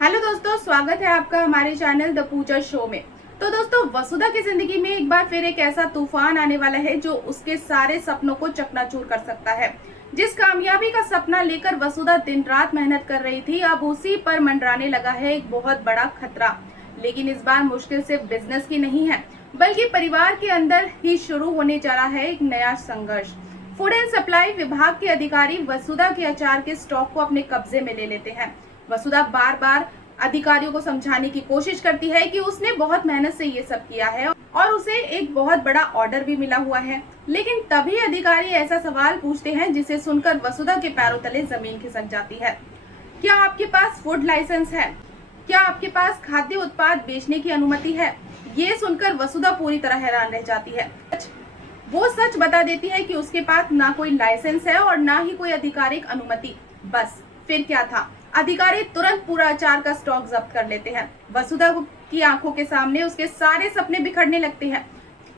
Hello दोस्तों, स्वागत है आपका हमारे चैनल द पूजा शो में। तो दोस्तों, वसुधा की जिंदगी में एक बार फिर एक ऐसा तूफान आने वाला है जो उसके सारे सपनों को चकनाचूर कर सकता है। जिस कामयाबी का सपना लेकर वसुधा दिन रात मेहनत कर रही थी, अब उसी पर मंडराने लगा है एक बहुत बड़ा खतरा। लेकिन इस बार मुश्किल सिर्फ बिजनेस की नहीं है, बल्कि परिवार के अंदर ही शुरू होने जा रहा है एक नया संघर्ष। फूड एंड सप्लाई विभाग के अधिकारी वसुधा के अचार के स्टॉक को अपने कब्जे में ले लेते हैं। वसुधा बार बार अधिकारियों को समझाने की कोशिश करती है कि उसने बहुत मेहनत से ये सब किया है और उसे एक बहुत बड़ा ऑर्डर भी मिला हुआ है। लेकिन तभी अधिकारी ऐसा सवाल पूछते हैं जिसे सुनकर वसुधा के पैरों तले जमीन खिसक जाती है। क्या आपके पास फूड लाइसेंस है? क्या आपके पास खाद्य उत्पाद बेचने की अनुमति है? ये सुनकर वसुधा पूरी तरह हैरान रह जाती है। वो सच बता देती है कि उसके पास ना कोई लाइसेंस है और ना ही कोई आधिकारिक अनुमति। बस फिर क्या था, अधिकारी तुरंत पूरा अचार का स्टॉक जब्त कर लेते हैं। वसुधा की आंखों के सामने उसके सारे सपने बिखरने लगते हैं।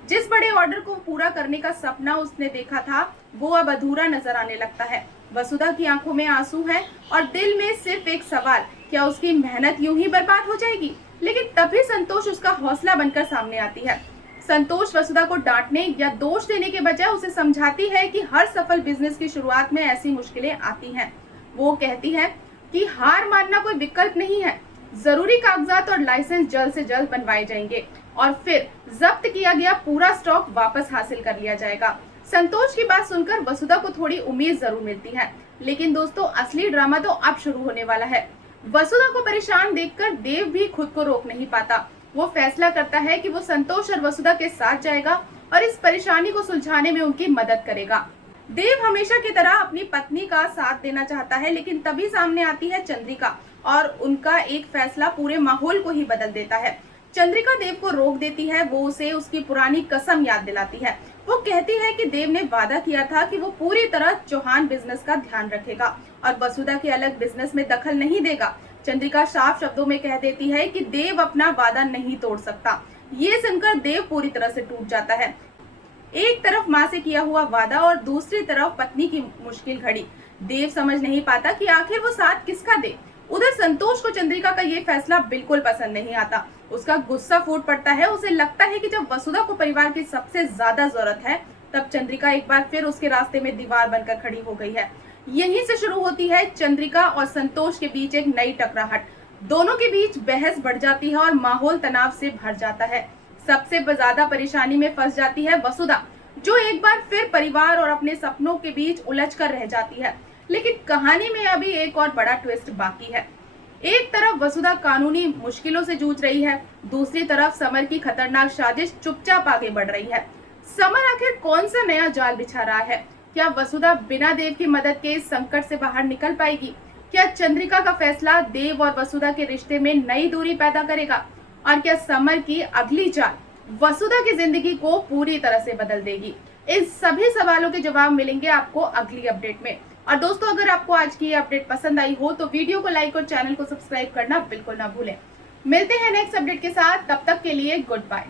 जिस बड़े ऑर्डर को पूरा करने का सपना उसने देखा था, वो अब अधूरा नजर आने लगता है। वसुधा की आंखों में आंसू हैं और दिल में सिर्फ एक सवाल, क्या उसकी मेहनत यूं ही बर्बाद हो जाएगी? लेकिन तभी संतोष उसका हौसला बनकर सामने आती है। संतोष वसुधा को डांटने या दोष देने के बजाय उसे समझाती है कि हर सफल बिजनेस की शुरुआत में ऐसी मुश्किलें आती हैं। वो कहती है कि हार मानना कोई विकल्प नहीं है। जरूरी कागजात और लाइसेंस जल्द से जल्द बनवाए जाएंगे और फिर जब्त किया गया पूरा स्टॉक वापस हासिल कर लिया जाएगा। संतोष की बात सुनकर वसुधा को थोड़ी उम्मीद जरूर मिलती है, लेकिन दोस्तों, असली ड्रामा तो अब शुरू होने वाला है। वसुधा को परेशान देखकर देव भी खुद को रोक नहीं पाता। वो फैसला करता है कि वो संतोष और वसुधा के साथ जाएगा और इस परेशानी को सुलझाने में उनकी मदद करेगा। देव हमेशा की तरह अपनी पत्नी का साथ देना चाहता है, लेकिन तभी सामने आती है चंद्रिका और उनका एक फैसला पूरे माहौल को ही बदल देता है। चंद्रिका देव को रोक देती है। वो उसे उसकी पुरानी कसम याद दिलाती है। वो कहती है कि देव ने वादा किया था कि वो पूरी तरह चौहान बिजनेस का ध्यान रखेगा और वसुधा के अलग बिजनेस में दखल नहीं देगा। चंद्रिका साफ शब्दों में कह देती है कि देव अपना वादा नहीं तोड़ सकता। ये सुनकर देव पूरी तरह से टूट जाता है। एक तरफ माँ से किया हुआ वादा और दूसरी तरफ पत्नी की मुश्किल घड़ी। देव समझ नहीं पाता कि आखिर वो साथ किसका दे। उधर संतोष को चंद्रिका का ये फैसला बिल्कुल पसंद नहीं आता। उसका गुस्सा फूट पड़ता है। उसे लगता है कि जब वसुधा को परिवार की सबसे ज्यादा जरूरत है, तब चंद्रिका एक बार फिर उसके रास्ते में दीवार बनकर खड़ी हो गई है। यहीं से शुरू होती है चंद्रिका और संतोष के बीच एक नई टकराहट। दोनों के बीच बहस बढ़ जाती है और माहौल तनाव से भर जाता है। सबसे ज्यादा परेशानी में फंस जाती है वसुधा, जो एक बार फिर परिवार और अपने सपनों के बीच उलझ कर रह जाती है। लेकिन कहानी में अभी एक और बड़ा ट्विस्ट बाकी है। एक तरफ वसुधा कानूनी मुश्किलों से जूझ रही है, दूसरी तरफ समर की खतरनाक साजिश चुपचाप आगे बढ़ रही है। समर आखिर कौन सा नया जाल बिछा रहा है? क्या वसुधा बिना देव की मदद के इस संकट से बाहर निकल पाएगी? क्या चंद्रिका का फैसला देव और वसुधा के रिश्ते में नई दूरी पैदा करेगा? और क्या समर की अगली चाल वसुधा की जिंदगी को पूरी तरह से बदल देगी? इन सभी सवालों के जवाब मिलेंगे आपको अगली अपडेट में। और दोस्तों, अगर आपको आज की ये अपडेट पसंद आई हो तो वीडियो को लाइक और चैनल को सब्सक्राइब करना बिल्कुल ना भूलें। मिलते हैं नेक्स्ट अपडेट के साथ, तब तक के लिए गुड बाय।